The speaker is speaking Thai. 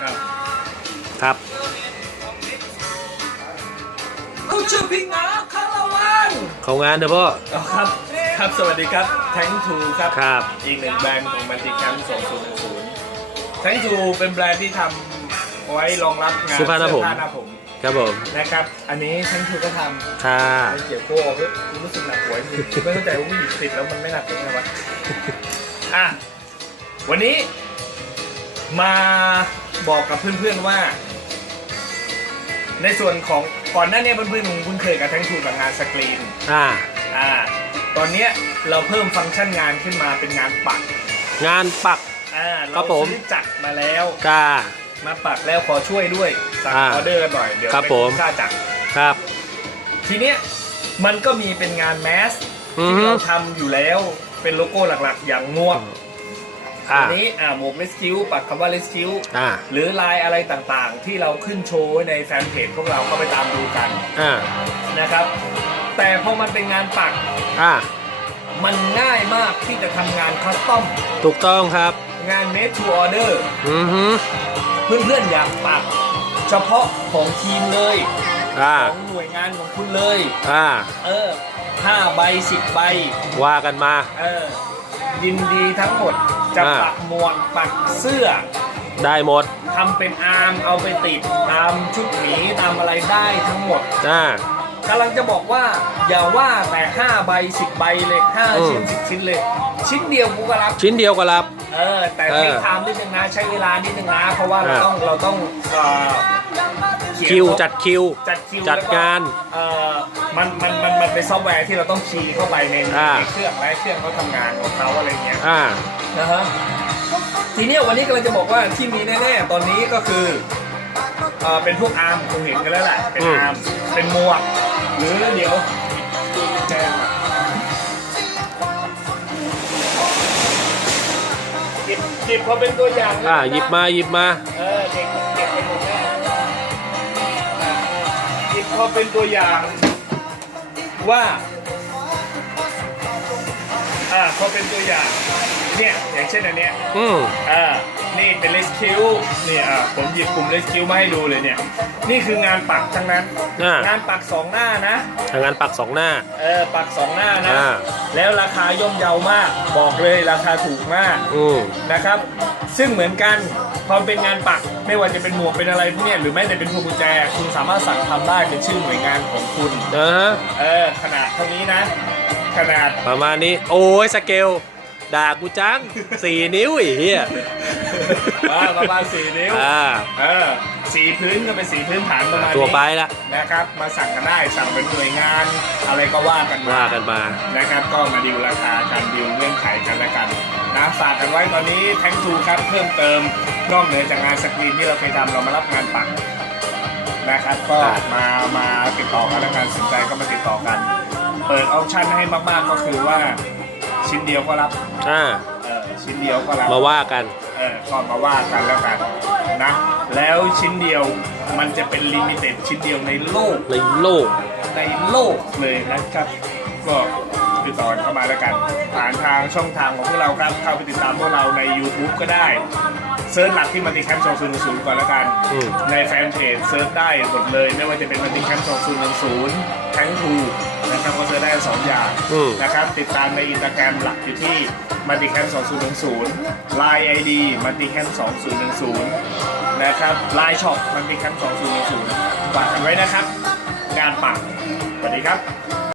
ครับครับเขาชื่อพี่งาคาราวานเขางานเด้อพ่อ อ๋อครับ ครับ สวัสดีครับ แทงทูครับ ครับ อีกหนึ่งแบรนด์ของมันติแคม2010แทงทูเป็นแบรนด์ที่ทำไว้รองรับงานเสื้อผ้าหน้าผมเสื้อผ้าหน้าผม ครับผมนะครับ อันนี้แทงทูก็ทำค่ะไม่เกี่ยวโก้เฮ้ยรู้สึกหนักหัวจริงไม่เข้าใจว่าผู้หญิงติดแล้วมันไม่หนักยังไงวะ อะ วันนี้ มาบอกกับเพื่อนๆว่า ในส่วนของก่อนหน้านี้เพื่อนๆคงคุ้นเคยกับแทงทูกับงานสกรีนอ่าอ่าตอนเนี้ยเราเพิ่มฟังก์ชันงานขึ้นมาเป็นงานปักงานปัก อ่าครัเราบผม ซื้อจักรมาแล้วกามาปักแล้วขอช่วยด้วยสั่งอ่าออเดอร์กันหน่อยเดี๋ยวครับไปผม ค่าจักรครับ ทีเนี้ยมันก็มีเป็นงานแมสอือที่ฮึ เราทำอยู่แล้วเป็นโลโก้หลักๆ อย่างงวก อ่าอันนี้อ่าหมวกเลสคิวปักคำว่าเลสคิวอ่า หรือลายอะไรต่างๆ ที่เราขึ้นโชว์ไว้ในแฟนเพจพวกเราก็ไปตามดูกันอ่า นะครับ แต่พอมันเป็นงานปักอ่า มันง่ายมากที่จะทำงานคัสตอมถูกต้องครับ งาน made to order อือฮึเพื่อนๆอยากปัก เฉพาะของทีมเลย อ่า ของหน่วยงานของคุณเลย อ่า เออห้าใบสิบใบ ว่ากันมา เออ ยินดีทั้งหมดจะอ่า ปักหมวกปักเสื้อได้หมดทำเป็นอาร์มเอาไปติดตามชุดหมีตามอะไรได้ทั้งหมดอ่ากำลังจะบอกว่า อย่าว่าแต่5ใบ10ใบเลย5ชิ้นอืม10ชิ้นเลย ชิ้นเดียวกูก็รับ ชิ้นเดียวก็รับ เออแต่เออเทคไทม์นิดนึงนะใช้เวลานิดนึงนะ เพราะว่าเราอ่า ต้องเราต้องเอ่อ เขียนคิวจัดคิว จัดคิวจัดแล้วก็งานเอ่อมันมันมันมันเป็นซอฟต์แวร์ที่เราต้องคีย์เข้าไปในอ่า ในเครื่องและเครื่องเขาทำงานของเขาอะไรเงี้ยอ่า นะฮะทีเนี้ยวันนี้กำลังจะบอกว่าที่มีแน่ๆตอนนี้ก็คือเอ่อเป็นพวกอาร์มคงเห็นกันแล้วแหละเป็นอืม อาร์มเป็นหมวกหรือเดี๋ยวแจ้งมาหยิบหยิบพอเป็นตัวอย่างนะ อ่าหยิบมาหยิบมา เออ พอเป็นตัวอย่างว่าอ่าพอเป็นตัวอย่างเนี่ยอย่างเช่นอันเนี้ยอืมอ่านี่เป็นเลสคิวนี่อ่าผมหยิบกลุ่มเลสคิวมาให้ดูเลยเนี่ย นี่คืองานปักทั้งนั้น อ่างานปักสองหน้านะทางานปักสองหน้า เออปักสองหน้านะ อ่า แล้วราคาย่อมเยาวมาก บอกเลยราคาถูกมาก อืม นะครับ ซึ่งเหมือนกันพอเป็นงานปักไม่ว่าจะเป็นหมวกเป็นอะไรพวกเนี้ยหรือแม้แต่เป็นพวงกุญแจ คุณสามารถสั่งทำได้เป็นชื่อหน่วยงานของคุณ นะฮะเออขนาดเท่านี้นะ ขนาดประมาณนี้ โอ้ยสเกล ด่ากูจังสี่นิ้วไอีเหี้ยอ่าประมาณสี่นิ้วอ่าเออสีพื้นก็เป็นสีพื้นฐานประมาณนี้ตัวไปละนะครับมาสั่งกันได้สั่งเป็นหน่วยงาน อะไรก็ว่ากันมาว่ากันมานะครับก็มาดิวราคากันดิวเงื่อนไขกันและกันนะฝากกันไว้ตอนนี้แทงทูครับเพิ่มเติมนอกเหนือจากงานสกรีนที่เราเคยทำเรามารับงานปักนะครับก็ครับมามาติดต่อกันแล้วกันสนใจก็มาติดต่อกัน เปิดออปชั่นให้มากๆก็คือว่า ชิ้นเดียวก็รับอ่าเออชิ้นเดียวก็รับมาว่ากันเออก็มาว่ากันแล้วกันนะ แล้วชิ้นเดียวมันจะเป็นลิมิเต็ดชิ้นเดียวในโลกในโลกในโลกเลยนะครับ ก็ติดต่อเข้ามาแล้วกัน ผ่านทางช่องทางของพวกเราครับ เข้าไปติดตามพวกเราใน YouTube ก็ได้เซิร์ชหลักที่มันติแคมป์2010ก่อนแล้วกัน อืมในแฟนเพจเซิร์ชได้หมดเลย ไม่ว่าจะเป็นมันติแคมป์2010แทงทูนะครับก็เซิร์ชได้ สองอย่างอืม นะครับติดตามในอินสตาแกรมหลักอยู่ที่มันติแคมป์2010 Line ID มันติแคมป์2010 นะครับไลน์ช็อปมันติแคมป์2010 ฝากกันไว้นะครับ งานปักสวัสดีครับ